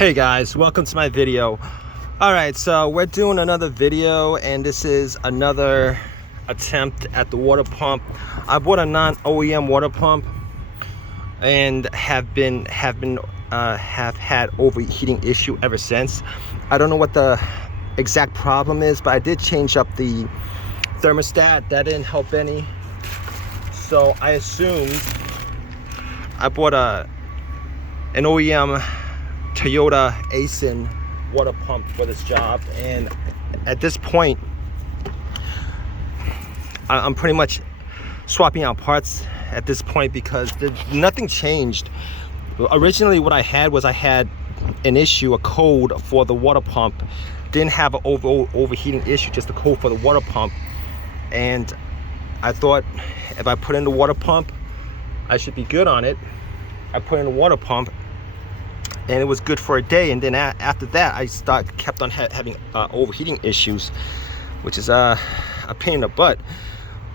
Hey guys, welcome to my video. Alright, so we're doing another video, and this is another attempt at the water pump. I bought a non-OEM water pump and have had overheating issue ever since. I don't know what the exact problem is, but I did change up the thermostat. That didn't help any, so I assumed I bought an OEM Toyota ASIN water pump for this job, and at this point I'm pretty much swapping out parts at this point because nothing changed. Originally what I had was an issue, a code for the water pump. Didn't have an overheating issue, just a code for the water pump, and I thought if I put in the water pump I should be good on it. I put in the water pump and it was good for a day, and then after that I kept on having overheating issues, which is a pain in the butt.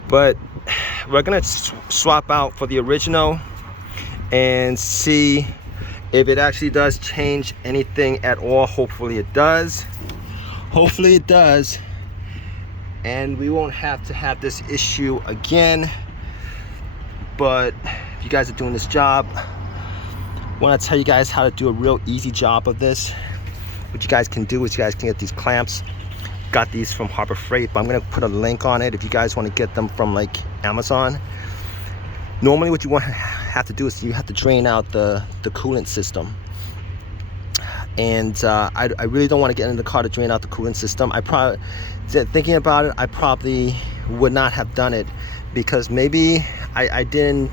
But we're gonna swap out for the original and see if it actually does change anything at all. Hopefully it does, and we won't have to have this issue again. But if you guys are doing this job, I want to tell you guys how to do a real easy job of this. What you guys can do is you guys can get these clamps. Got these from Harbor Freight, but I'm going to put a link on it if you guys want to get them from like Amazon. Normally what you have to do is you have to drain out the coolant system, and I really don't want to get in the car to drain out the coolant system. Thinking about it, I probably would not have done it because maybe I didn't,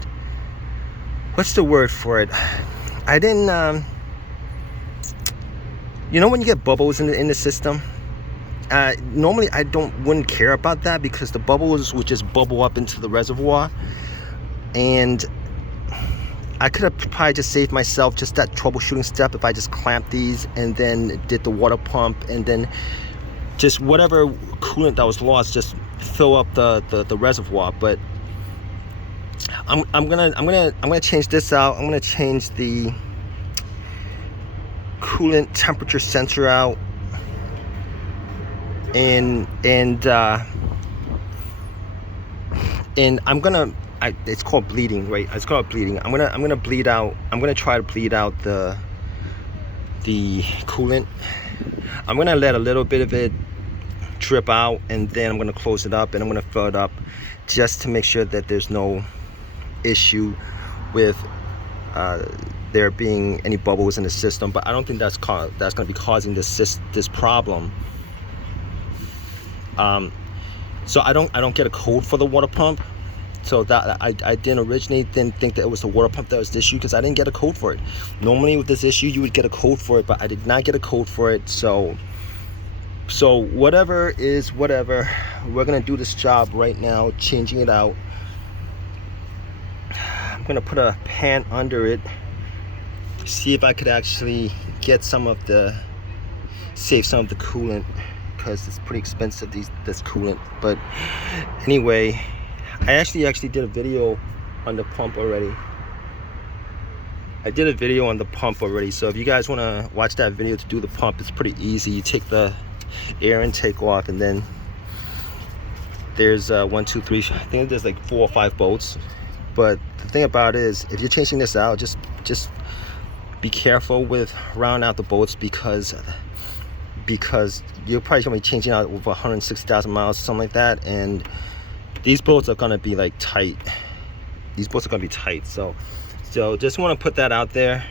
what's the word for it, I didn't you know when you get bubbles in the system, normally I wouldn't care about that because the bubbles would just bubble up into the reservoir, and I could have probably just saved myself just that troubleshooting step if I just clamped these and then did the water pump, and then just whatever coolant that was lost just fill up the reservoir. But I'm gonna change this out. I'm gonna change the coolant temperature sensor out, and I'm gonna, it's called bleeding, right? It's called bleeding. I'm gonna bleed out. I'm gonna try to bleed out the coolant. I'm gonna let a little bit of it drip out, and then I'm gonna close it up and I'm gonna fill it up just to make sure that there's no issue with there being any bubbles in the system. But I don't think that's going to be causing this problem. So I don't get a code for the water pump, so that I didn't think that it was the water pump that was the issue because I didn't get a code for it. Normally with this issue you would get a code for it, but I did not get a code for it. So whatever is whatever, we're gonna do this job right now, changing it out. I'm gonna put a pan under it, see if I could actually get save some of the coolant, because it's pretty expensive, this coolant. But anyway, I actually did a video on the pump already. So if you guys want to watch that video to do the pump, it's pretty easy. You take the air intake off, and then there's 1, 2, 3, I think there's like 4 or 5 bolts. But the thing about it is, if you're changing this out, just be careful with rounding out the bolts, because you're probably gonna be changing out over 160,000 miles, something like that, and these bolts are gonna be like tight. So just want to put that out there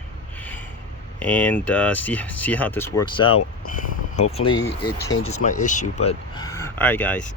and see how this works out. Hopefully it changes my issue. But all right guys,